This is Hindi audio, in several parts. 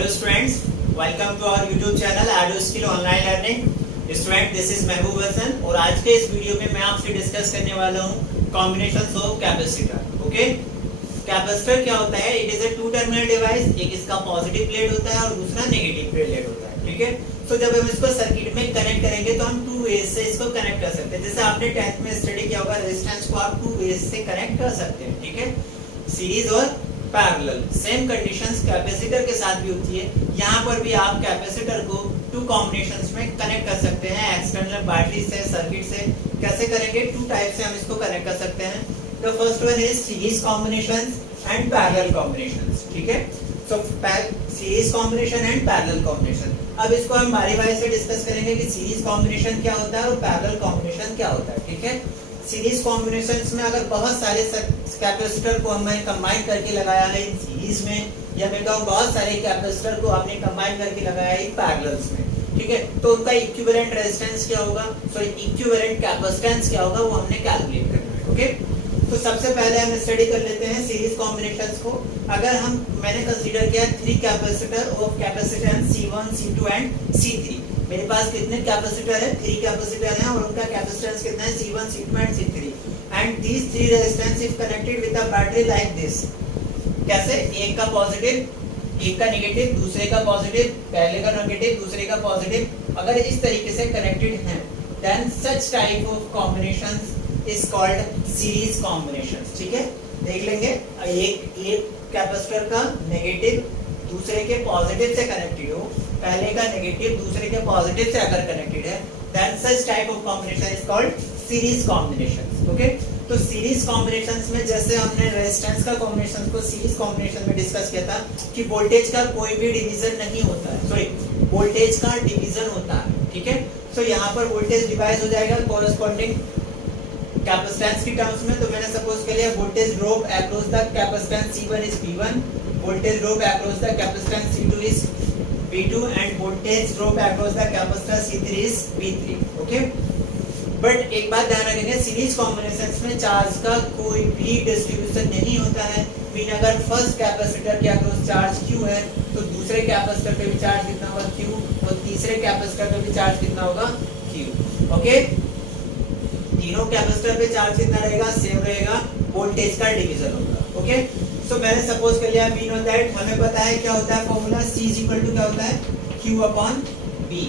Hello students, welcome to our YouTube channel edu skill online learning. Student, this is Mehboob Hasan और आज के इस वीडियो में मैं आपसे डिस्कस करने वाला हूँ combinations of capacitor. Okay, capacitor क्या होता है? It is a two terminal device. एक इसका पॉजिटिव प्लेट होता है और दूसरा नेगेटिव प्लेट होता है। ठीक है, तो जब हम इसको सर्किट में कनेक्ट करेंगे तो हम टू वेज से इसको कनेक्ट कर सकते हैं। जैसे आपने 10th में स्टडी किया होगा, रेजिस्टेंस को आप टू वेज से कनेक्ट कर सकते हैं। ठीक है, सीरीज और पैरेलल। सेम कंडीशंस कैपेसिटर के साथ भी होती है। यहाँ पर भी आप कैपेसिटर को टू कॉम्बिनेशंस में कनेक्ट कर सकते हैं, एक्सटर्नल बैटरी से, सर्किट से। कैसे करेंगे? टू टाइप से हम इसको कनेक्ट कर सकते हैं। The first one is series combinations and parallel combinations. ठीक है, सो series combination and parallel combination. अब इसको हम बारी बारी से डिस्कस करेंगे कि सीरीज कॉम्बिनेशन क्या होता है और पैरेलल कॉम्बिनेशन क्या होता है। ठीक है, सीरीज कॉम्बिनेशंस में अगर बहुत सारे कैपेसिटर को हमने कंबाइन करके लगाया है इन सीरीज में, या मैं कहूँ बहुत सारे कैपेसिटर को आपने कंबाइन करके लगाया है इन पैरेलल्स में। ठीक है, तो उनका इक्विवेलेंट रेजिस्टेंस क्या होगा, सॉरी इक्विवेलेंट कैपेसिटेंस क्या होगा, वो हमने कैलकुलेट करना है। ओके, तो सबसे पहले हम स्टडी कर लेते हैं सीरीज कॉम्बिनेशंस को। अगर मैंने कंसीडर किया 3 capacitor of capacitance C1, C2 and C3। मेरे पास कितने कैपेसिटर है? 3 कैपेसिटर हैं और उनका कैपेसिटेंस कितना है? C1, C2 and C3। And these 3 resistance if connected with a battery like this. कैसे? एक का पॉजिटिव, एक का नेगेटिव, दूसरे का पॉजिटिव, पहले का नेगेटिव, दूसरे का पॉजिटिव, अगर इस तरीके से कनेक्टेड हैं, then such type of combinations is called series combinations. ठीक है, देख लेंगे। एक कैपेसिटर का नेगेटिव दूसरे के पॉजिटिव से कनेक्टेड हो, पहले का नेगेटिव दूसरे के पॉजिटिव से अगर कनेक्टेड है, then such type of combination is called series combinations. Okay, तो सीरीज कॉम्बिनेशंस में जैसे हमने रेजिस्टेंस का कॉम्बिनेशन को सीरीज कॉम्बिनेशन में डिस्कस किया था कि वोल्टेज का कोई भी डिवीजन नहीं होता है, सॉरी वोल्टेज का डिवीजन होता है। ठीक है, तो यहाँ पर वोल्टेज डिवाइड हो जाएगा कोरस्पॉन्डिंग कैपेसिटेंस की टर्म्स में। तो मैंने सपोज कर लिया voltage drop across the capacitance C1 is V1, voltage drop across the capacitance C2 is V2 end voltage drop across the capacitor C3 is V3। Okay, but एक बात ध्यान रखेंगे, सीरीज कॉम्बिनेशंस में चार्ज का कोई भी डिस्ट्रीब्यूशन नहीं होता है। मीन अगर फर्स्ट कैपेसिटर के अक्रॉस चार्ज Q है तो दूसरे कैपेसिटर पे भी चार्ज कितना होगा? Q, और तीसरे कैपेसिटर पे भी चार्ज कितना होगा? Q। ओके, तीनों कैपेसिटर पे चार्ज कितना रहेगा? सेम रहेगा, वोल्टेज का डिवीजन होगा। ओके, सो मैंने सपोज कर लिया वी नो दैट, हमें पता है क्या होता है formula, C is equal to क्या होता है? Q upon B।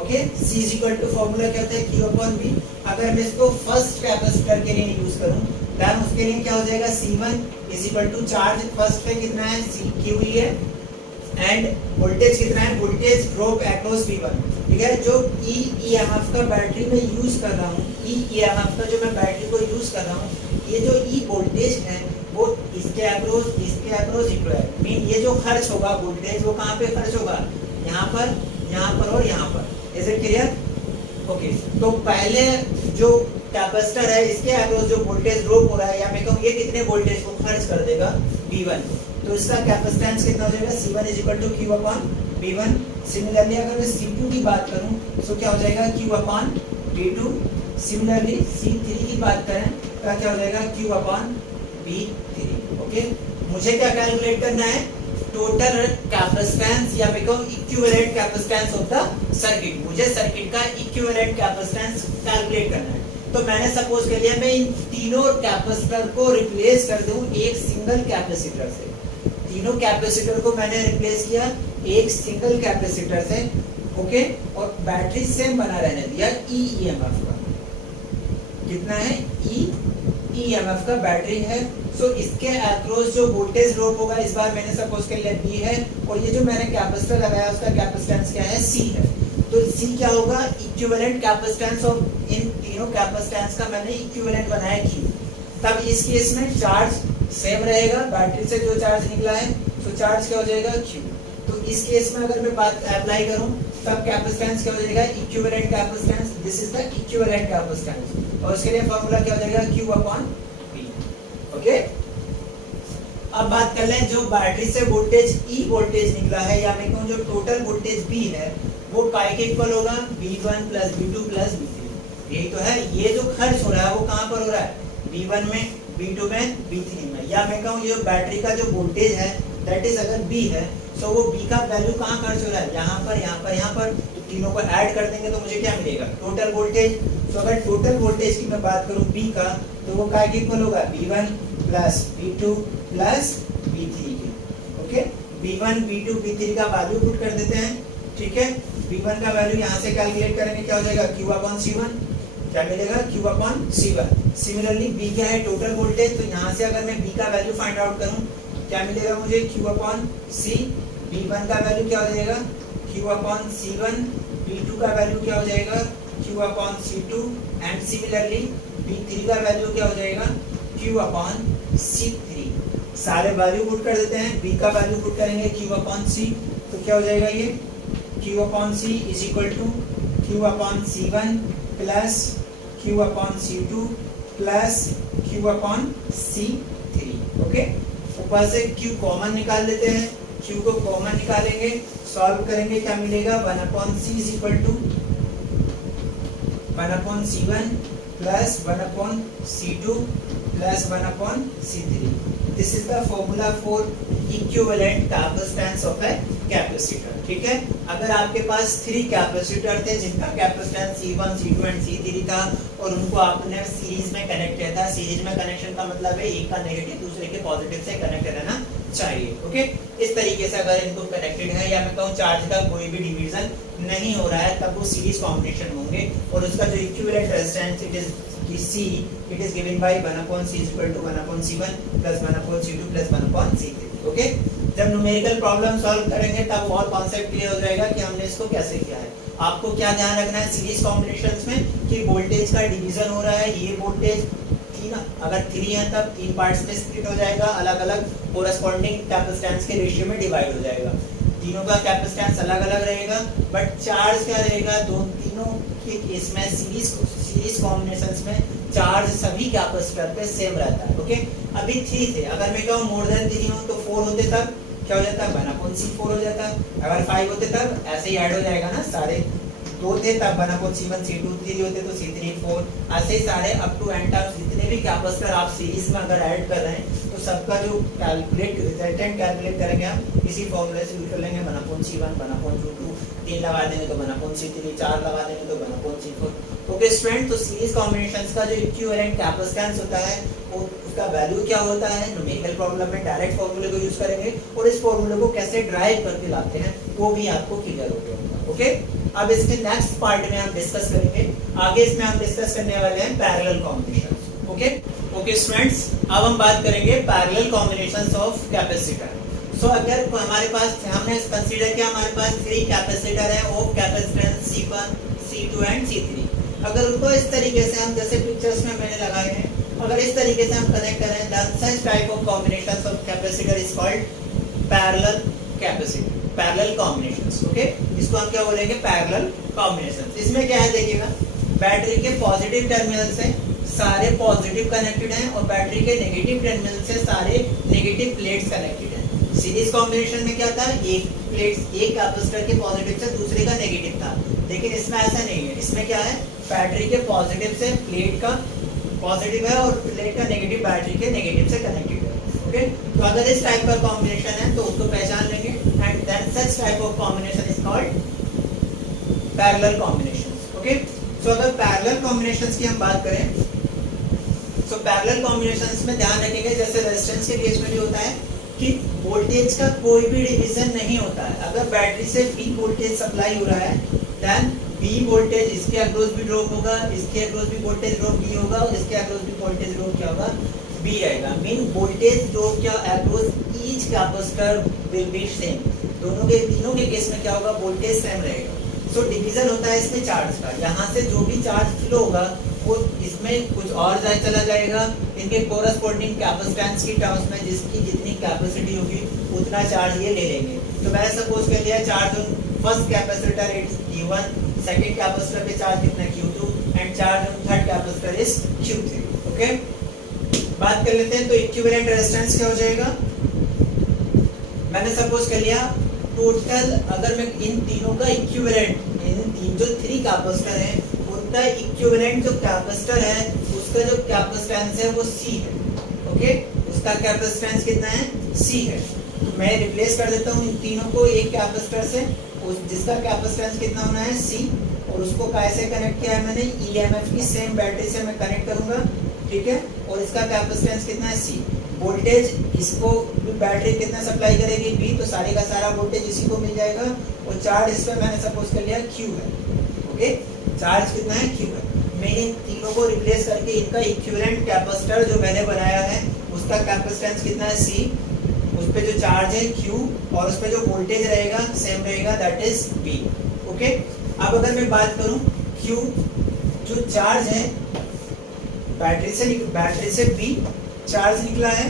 Okay, C is equal to formula क्या होता है? Q upon B। अगर मैं इसको फर्स्ट कैपेसिटर के लिए यूज करूं, देन उसके लिए क्या हो जाएगा? C1 is equal to charge first पे कितना है? Q ही है, एंड वोल्टेज कितना है? Voltage drop across V1। ठीक है, जो EMF का बैटरी में यूज कर रहा हूँ, EMF का जो मैं बैटरी को यूज कर रहा हूँ, ये जो E वोल्टेज है वो इसके अक्रॉस इक्वल है। मीन ये जो खर्च होगा वोल्टेज, वो कहाँ पे खर्च होगा? यहाँ पर और यहाँ पर। Is it clear? ओके, तो पहले जो कैपेसिटर है इसके अक्रॉस जो वोल्टेज ड्रॉप हो रहा है, या मैं कहूँ ये कितने वोल्टेज को खर्च कर देगा? V1। तो इसका कैपेसिटेंस कितना हो जाएगा? C1 is equal to Q upon V1। Similarly अगर मैं C2 की बात करूं तो क्या हो जाएगा? Q upon V2। Similarly C3 की बात करें तो क्या हो जाएगा? Q upon V3। ओके, मुझे क्या कैलकुलेट करना है? टोटल कैपेसिटेंस, या मैं कहूं equivalent capacitance of the circuit. मुझे सर्किट का इक्विवेलेंट कैपेसिटेंस कैलकुलेट करना है। तो मैंने सपोज कर लिया मैं इन तीनों कैपेसिटर को रिप्लेस कर दूं एक सिंगल कैपेसिटर से। तीनों कैपेसिटर को मैंने रिप्लेस किया एक सिंगल कैपेसिटर से। ओके, और बैटरी सेम बना रहने दिया EMF का। कितना है? EMF का बैटरी है। सो इसके अक्रॉस जो वोल्टेज ड्रॉप होगा, इस बार मैंने सपोज कर लिया B है, और ये जो मैंने कैपेसिटर लगाया उसका कैपेसिटेंस क्या है? C है। तो C क्या होगा? इक्विवेलेंट कैपेसिटेंस ऑफ इन तीनों कैपेसिटेंस का मैंने इक्विवेलेंट बनाया Q। तब इस केस में चार्ज सेम रहेगा, बैटरी से जो चार्ज निकला है तो चार्ज क्या हो जाएगा? Q। तो इस केस में अगर मैं बात अप्लाई करूं तब कैपेसिटेंस क्या हो जाएगा? Equivalent capacitance. This is the equivalent capacitance, और उसके लिए फार्मूला क्या हो जाएगा? Q upon B। ओके, अब बात कर लें जो बैटरी से वोल्टेज E वोल्टेज निकला है, या मैं कहूं जो टोटल वोल्टेज B है, वो काय के इक्वल होगा? V1 plus V2 plus V3। यही तो है। ये जो खर्च हो रहा है वो कहाँ पर हो रहा है? V1 में, V2 में, V3 में। या मैं कहूँ ये बैटरी का जो वोल्टेज है दैट इज अगर B है, सो वो B का वैल्यू कहाँ खर्च हो रहा है, यहाँ पर, यहाँ पर, यहाँ पर, तो तीनों को ऐड कर देंगे तो मुझे क्या मिलेगा, टोटल वोल्टेज। तो अगर टोटल वोल्टेज की मैं बात करूँ B का, तो वो काय के इक्वल होगा, V1 plus V2 plus V3 के। ओके, V1 V2 V3 का वैल्यू पुट कर देते हैं, ठीक है। V1 का वैल्यू यहाँ से कैलकुलेट करेंगे, क्या हो जाएगा, Q/C1, क्या मिलेगा, Q/C1। सिमिलरली B क्या है, टोटल वोल्टेज, तो यहाँ से अगर मैं B का वैल्यू फाइंड आउट करूँ, क्या मिलेगा मुझे, Q/C। V1 का वैल्यू क्या हो जाएगा, Q/C1। V2 का वैल्यू क्या हो जाएगा, Q/C2। एंड सिमिलरली V3 का वैल्यू क्या हो जाएगा, Q/C3। सारे वैल्यू पुट कर देते हैं, B का वैल्यू पुट करेंगे Q/C, तो क्या हो जाएगा ये, Q/C is equal to Q/C1 plus Q/C2 plus Q/C3। Okay, ऊपर से Q कॉमन निकाल लेते हैं, Q को कॉमन निकालेंगे, सॉल्व करेंगे, क्या मिलेगा, 1/C is equal to 1/C1 plus 1/C2 plus 1/C3। This is the formula for equivalent capacitance of a capacitor, ठीक है। अगर आपके पास 3 कैपेसिटर थे जिनका capacitance C1 C2 and C3 था और उनको आपने सीरीज में कनेक्ट किया था, सीरीज में कनेक्शन का मतलब है एक का नेगेटिव दूसरे के पॉजिटिव से कनेक्ट रहना चाहिए। ओके, इस तरीके से अगर इनको कनेक्टेड है, या मैं कहूँ चार्ज का कोई भी डिवीजन नहीं हो रहा है, तब वो सीरीज कॉम्बिनेशन होंगे और उसका जो equivalent resistance it is C, it is given by 1/C is equal to 1/C1 plus 1/C2 plus 1/C3। Okay, जब न्यूमेरिकल प्रॉब्लम सॉल्व करेंगे तब और कॉन्सेप्ट क्लियर हो जाएगा कि हमने इसको कैसे किया है। आपको क्या ध्यान रखना है सीरीज कॉम्बिनेशंस में कि वोल्टेज का डिवीजन हो रहा है, ये वोल्टेज तीन, अगर 3 है तब 3 पार्ट्स में स्प्लिट हो जाएगा, अलग अलग कोरस्पॉन्डिंग कैपेसिटेंस के रेशियो में डिवाइड हो जाएगा। तीनों का कैपेसिटेंस अलग अलग रहेगा, बट चार्ज क्या रहेगा, तीनों के केस में सीरीज कॉम्बिनेशंस में चार्ज सभी कैपेसिटर पे सेम रहता है। ओके, अभी 3 थे, अगर मैं कहूँ मोर देन 3 हो तो 4 होते तब क्या हो जाता है, 1/C4 हो जाता। अगर 5 होते तब ऐसे ही ऐड हो जाएगा ना, सारे 2 थे तब 1/C1 C2, 3 होते तो C3 4, ऐसे ही सारे अप टू एंड तक जितने भी कैपेसिटर आप सीरीज में अगर ऐड कर रहे हैं तो सबका जो रिजल्टेंट कैलकुलेट करेंगे हम इसी फॉर्मूले से यूज कर लेंगे, 1/C1 1/2, 3 लगा देंगे तो 1/C3, 4 लगा देंगे तो 1/C4। ओके स्टूडेंट, तो सीरीज कॉम्बिनेशंस का जो इक्विवेलेंट कैपेसिटेंस होता है वो उसका वैल्यू क्या होता है, न्यूमेरिकल प्रॉब्लम में डायरेक्ट फॉर्मूले को यूज करेंगे और इस फॉर्मूले को कैसे ड्राइव करके लाते हैं वो भी आपको क्लियर हो गया। ओके, अब इसके नेक्स्ट पार्ट में हम डिस्कस करेंगे, आगे इसमें हम डिस्कस करने वाले हैं पैरेलल कॉम्बिनेशंस। ओके स्टूडेंट्स, अब हम बात करेंगे पैरेलल कॉम्बिनेशंस ऑफ कैपेसिटर। सो अगर हमारे पास हमने कंसीडर किया हमारे पास 3 कैपेसिटर है of capacitance C1 C2 and C3। अगर उनको इस तरीके से हम जैसे पिक्चर्स में मैंने लगाए हैं, अगर इस तरीके से हम कनेक्ट करें, then such type of combinations of capacitor is called parallel capacitor, parallel combinations. Okay, इसको हम क्या बोलेंगे, पैरेलल कॉम्बिनेशंस। इसमें क्या है देखिएगा, बैटरी के पॉजिटिव टर्मिनल से सारे पॉजिटिव कनेक्टेड हैं और बैटरी के नेगेटिव टर्मिनल से सारे नेगेटिव प्लेट्स कनेक्टेड हैं। सीरीज कॉम्बिनेशन में क्या था, एक कैपेसिटर के पॉजिटिव से दूसरे का नेगेटिव था, लेकिन इसमें ऐसा नहीं है। इसमें क्या है, बैटरी के पॉजिटिव से प्लेट का पॉजिटिव है और प्लेट का नेगेटिव बैटरी के नेगेटिव से कनेक्टेड है। ओके, तो अगर इस टाइप का कॉम्बिनेशन है तो उसको पहचान लेंगे, and then such type of combination is called parallel combinations. Okay, so अगर पैरेलल कॉम्बिनेशंस की हम बात करें, सो पैरेलल कॉम्बिनेशंस में ध्यान रखेंगे जैसे रेजिस्टेंस के केस में भी होता है कि वोल्टेज का कोई भी डिवीजन नहीं होता है। अगर बैटरी से V वोल्टेज सप्लाई हो रहा है, देन V वोल्टेज इसके अक्रॉस भी ड्रॉप होगा, इसके अक्रॉस भी वोल्टेज ड्रॉप B होगा और इसके अक्रॉस भी वोल्टेज ड्रॉप क्या होगा, B आएगा। मीन वोल्टेज ड्रॉप क्या across each capacitor will be same. तीनों के केस में क्या होगा, वोल्टेज सेम रहेगा। सो डिवीजन होता है इसमें चार्ज का, यहाँ से जो भी चार्ज फ्लो होगा वो इसमें कुछ और चला जाएगा इनके कोरस्पॉन्डिंग कैपेसिटेंस की टर्म्स में, जिसकी जितनी कैपेसिटी होगी उतना चार्ज ये ले लेंगे। तो मैंने सपोज कर लिया charge on first capacitor is Q1, second capacitor पे चार्ज कितना Q2 and charge on third capacitor is Q3। Okay, बात कर लेते हैं तो इक्विवेलेंट रेजिस्टेंस क्या हो जाएगा। मैंने सपोज कर लिया टोटल, अगर मैं इन तीनों का इक्विवेलेंट, इन तीन जो 3 कैपेसिटर हैं उनका इक्विवेलेंट जो कैपेसिटर है उसका जो कैपेसिटेंस है वो C है। ओके, उसका कैपेसिटेंस कितना है, C है। तो मैं रिप्लेस कर देता हूँ इन तीनों को एक कैपेसिटर से, जिसका कैपेसिटेंस कितना होना है C, और उसको कैसे कनेक्ट किया है मैंने, EMF की सेम बैटरी से मैं कनेक्ट करूंगा, ठीक है। और इसका कैपेसिटेंस कितना है C, वोल्टेज इसको बैटरी कितना सप्लाई करेगी B, तो सारे का सारा वोल्टेज इसी को मिल जाएगा। और चार्ज इस पर मैंने सपोज कर लिया Q है, ओके, चार्ज कितना है Q है। मैं इन तीनों को रिप्लेस करके इनका इक्विवेलेंट कैपेसिटर जो मैंने बनाया है उसका कैपेसिटेंस कितना है C, उस पे जो चार्ज है Q, और उस पे जो वोल्टेज रहेगा सेम रहेगा, दैट इज B, ओके। अब अगर मैं बात करूं Q, जो चार्ज है बैटरी से B चार्ज निकला है,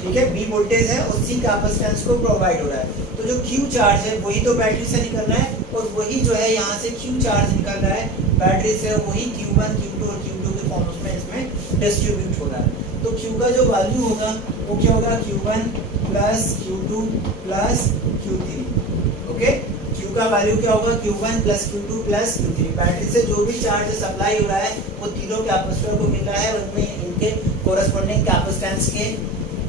ठीक है, B वोल्टेज है और C कैपेसिटेंस को प्रोवाइड हो रहा है। तो जो Q चार्ज है वही तो बैटरी से निकल रहा है, और वही जो है यहाँ से Q चार्ज निकल रहा है बैटरी से, वही Q1, Q2 और Q2 के फॉर्म में इसमें डिस्ट्रीब्यूट हो रहा है। तो Q का जो वैल्यू होगा वो क्या होगा, Q1 plus Q2 plus Q3, okay. Q का वैल्यू क्या होगा, Q1 plus Q2 plus Q3। Battery से जो भी चार्ज सप्लाई हो रहा है वो तीनों कैपेसिटर को मिल रहा है, और उनमें इनके कोरस्पॉन्डिंग कैपेसिटेंस के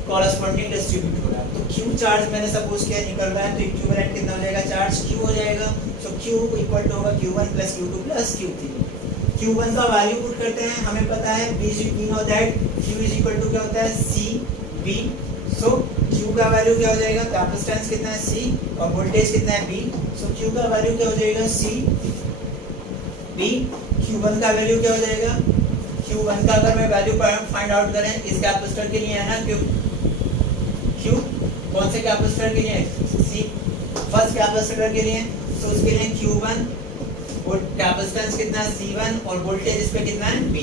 कोरस्पॉन्डिंग डिस्ट्रीब्यूट हो रहा है। तो Q चार्ज मैंने सपोज किया निकल रहा है, तो इक्विवेलेंट कितना हो जाएगा, चार्ज Q हो जाएगा। सो Q इक्वल टू होगा Q1 plus Q2 plus Q3। Q1 का वैल्यू पुट करते हैं, हमें पता है we know that Q is equal to क्या होता है, CB। सो Q का वैल्यू क्या हो जाएगा, कैपेसिटेंस कितना है C और वोल्टेज कितना है B। सो Q का वैल्यू क्या हो जाएगा, CB। Q1 का वैल्यू क्या हो जाएगा, Q1 का अगर मैं वैल्यू फाइंड आउट करें इस कैपेसिटर के लिए है ना, Q कौन से कैपेसिटर के लिए, C फर्स्ट कैपेसिटर के लिए। सो उसके लिए Q1 और कैपेसिटेंस कितना है C1, और वोल्टेज इस पे कितना है B।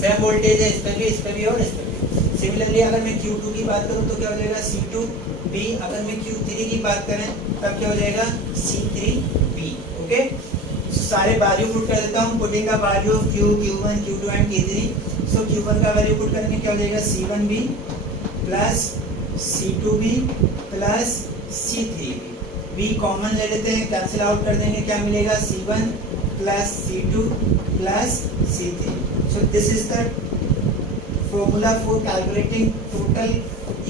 सेम वोल्टेज है इस पे भी और इस पे भी। सिमिलरली अगर मैं Q2 की बात करूं तो क्या हो जाएगा, C2B। अगर मैं Q3 की बात करें तब क्या हो जाएगा, C3B, ओके। सारे वैल्यू पुट कर देता हूं, पुटिंग का value of Q, Q1, Q2 and Q3। So Q1 का वैल्यू पुट करेंगे क्या हो जाएगा, C1B plus C2B plus C3B। B common ले लेते हैं, कैंसिल आउट कर देंगे, क्या मिलेगा, C1 plus C2 plus C3। So this is the formula for calculating total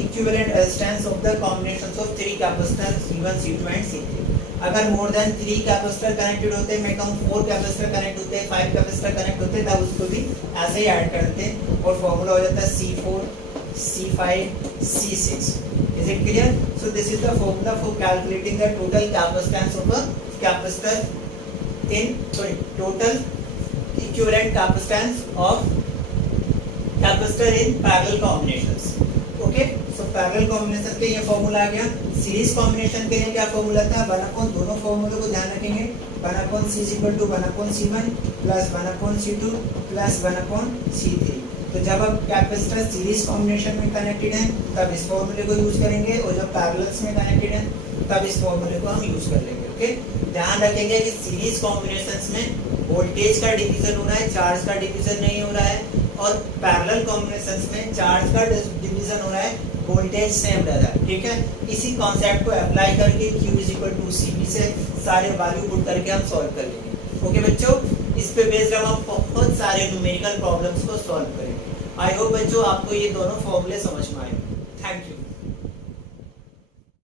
equivalent resistance of the combinations of three capacitors C1, C2 and C3। अगर मोर देन 3 कैपेसिटर कनेक्टेड होते हैं, मैं कहूँ 4 कैपेसिटर कनेक्ट होते हैं, 5 कैपेसिटर कनेक्ट होते हैं, तब उसको भी ऐसे ही ऐड करते हैं और फॉर्मूला हो जाता है C4, C5, C6। Is it clear? So this is the formula for calculating the total capacitance of a capacitor total equivalent capacitance of capacitor in parallel combinations। Okay, so parallel combination के ये फॉर्मूला आ गया। सीरीज कॉम्बिनेशन के लिए क्या फॉर्मूला था, 1/, दोनों फॉर्मूले को ध्यान रखेंगे, 1/C = 1/C1 plus 1/C2 plus 1/C3। तो जब अब कैपेसिटर सीरीज कॉम्बिनेशन में कनेक्टेड है तब इस फॉर्मूले को यूज करेंगे, और जब पैरेलल्स में कनेक्टेड है तब इस फॉर्मूले को हम यूज कर लेंगे, ओके। ध्यान रखेंगे कि सीरीज कॉम्बिनेशंस में वोल्टेज का डिवीजन हो रहा है, चार्ज का डिवीजन नहीं हो रहा है, और पैरेलल कॉम्बिनेशंस में चार्ज का डिवीजन हो रहा है, वोल्टेज सेम रह रहा है, ठीक है। इसी कॉन्सेप्ट को अप्लाई करके Q = CB से सारे वैल्यू पुट करके हम सॉल्व कर लेंगे, ओके बच्चों। इस पे बेस्ड हम बहुत सारे न्यूमेरिकल प्रॉब्लम्स को सॉल्व करेंगे। आई होप बच्चों आपको ये दोनों फॉर्मूले समझ में आए। Thank you.